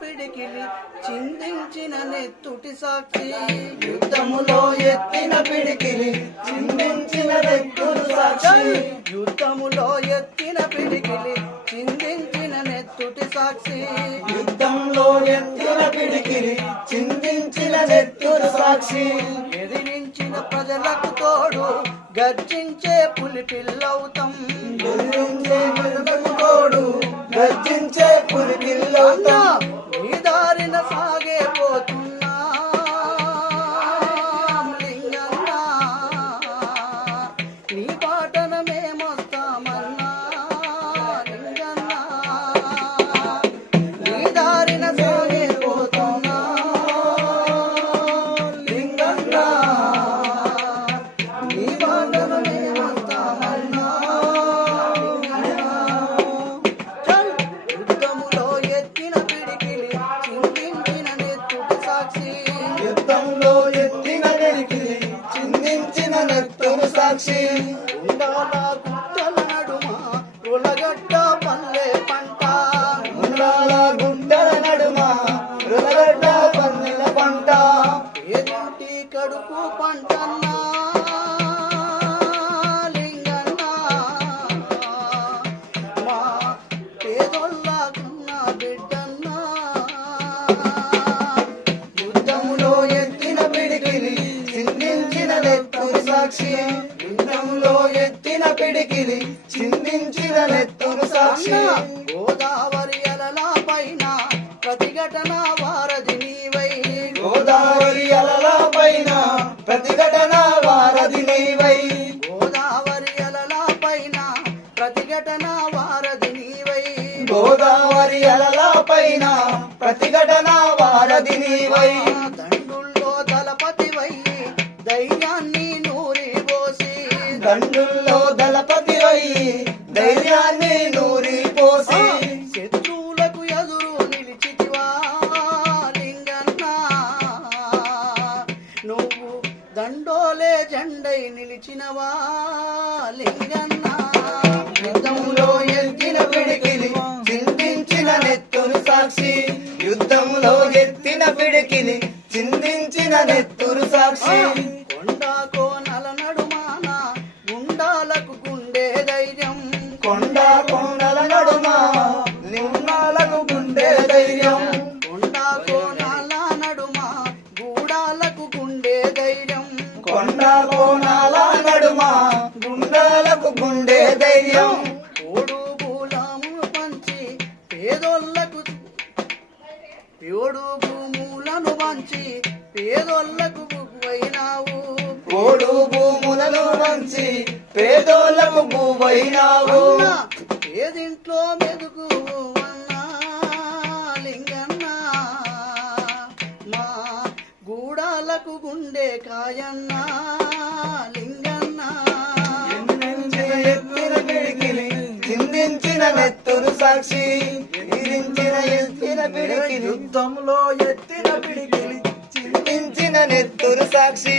పిడికిలి చిందించిన నెత్తుటి సాక్షి. యుద్ధములో ఎత్తిన పిడికిలి చిందించిన నెత్తురు సాక్షి. యుద్ధములో ఎత్తిన పిడికిలి చిందించిన నెత్తుటి సాక్షి. యుద్ధంలో ఎత్తిన పిడికిలి చిందించిన నెత్తురు సాక్షి. ఎదిరించిన ప్రజలకు తోడు గర్జించే పులి పిల్లవుతాం గర్జించే పులి పిల్లవుతా సాక్షి ఉండాల గుట్టల నడుమ ఉలగడ్డ పల్లె పంట. ఉండాల గుండెల నడుమ రులగడ్డ పన్నెల పంట. ఏదింటి కడుపు పంటన్నా లింగన్నా. మా పేదోళ్ళకున్న బిడ్డన్నా. యుద్ధంలో ఎత్తిన పిడికిలి చిందించిన సాక్షి. ఎత్తిన పిడికిలి చిందించిన నెత్తురు సాక్షి. గోదావరి అలల పైన ప్రతిఘటన వారధి నీవై. గోదావరి అలల పైన ప్రతిఘటన వారధి నీవై. గోదావరి అలల పైన ప్రతిఘటన వారధి నీవై. గోదావరి అలల పైన ప్రతిఘటన వారధి నీవై. దండుల్లో దళపతివై ధైర్యాన్ని నూరి పోసి శత్రువులకు ఎదురు నిలిచితివా లింగన్నా. నువ్వు దండోలే జెండై నిలిచినవా లింగన్నా. యుద్ధంలో ఎత్తిన పిడికిలి చిందించిన నెత్తురు సాక్షి. యుద్ధంలో ఎత్తిన పిడికిలి చిందించిన నెత్తురు సాక్షి. ధైర్యం. కొండ కొండల నడుమ నిన్నాలకు గుండె ధైర్యం. కొండ కోనాల నడుమ గూడాలకు గుండె ధైర్యం. కొండ కోణాల నడుమ గుండాలకు గుండె ధైర్యం. ఓడు భూలాము పంచి పేదోళ్ళకు పేడు భూములను పంచి పేదోళ్ళకు అయినావు ఓడు భూములను వంచి పేదోళ్ళకు భూవైనావు అన్నా, పేదింట్లో మెదుగు అన్నా లింగన్నా. మా గూడాలకు గుండె కాయన్నా లింగన్నా. ఎత్తిన పిడికిలి చిందించిన నెత్తురు సాక్షి. ఎదిరించిన ఎత్తిన పిడికిలి యుద్ధంలో ఎత్తిన పిడికిలి. చిందించిన నెత్తురు సాక్షి.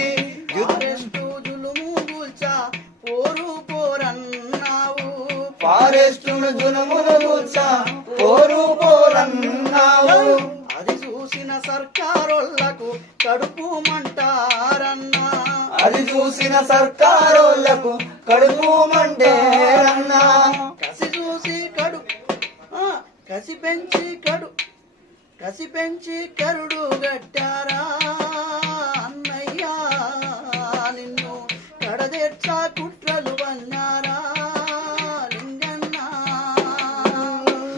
చూసిన సర్కారోళ్ళకు కడుపు మండేరన్నా కసి చూసి కడు. కసి పెంచి కడు. కసి పెంచి కరుడు గట్టారా అన్నయ్యా? నిన్ను కడదేర్చా కుట్రలు వన్నారా లింగన్నా?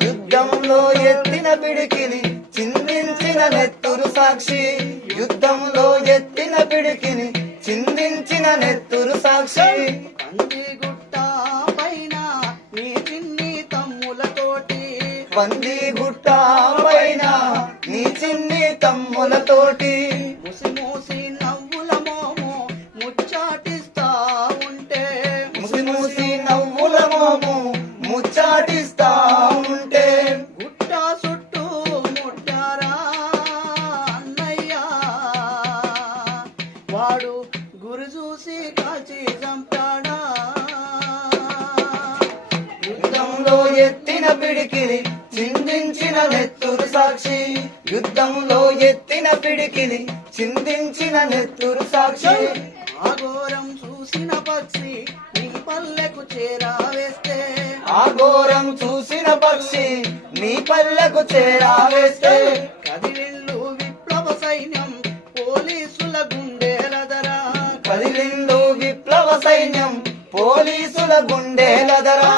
యుద్ధంలో ఎత్తిన పిడికిని చిందించిన నెత్తురు సాక్షి. యుద్ధంలో ఎత్తిన పిడికిని నెత్తురు సాక్షి. పంది గుట్ట పైన నీ చిన్ని తమ్ములతోటి. పంది గుట్ట పైన నీ చిన్ని తమ్ములతోటి. ఎత్తిన పిడికిని చిందించిన నెత్తురు సాక్షి. యుద్ధంలో ఎత్తిన పిడికిలి చిందించిన నెత్తురు సాక్షి. ఆఘోరం చూసిన పక్షి నీ పల్లెకు చేరా వేస్తే ఆ ఘోరం చూసిన పక్షి నీ పల్లెకు చేరా వేస్తే కదిలిల్లు విప్లవ సైన్యం పోలీసుల గుండెలదరా కదిలిందు విప్లవ సైన్యం పోలీసుల గుండెలదరా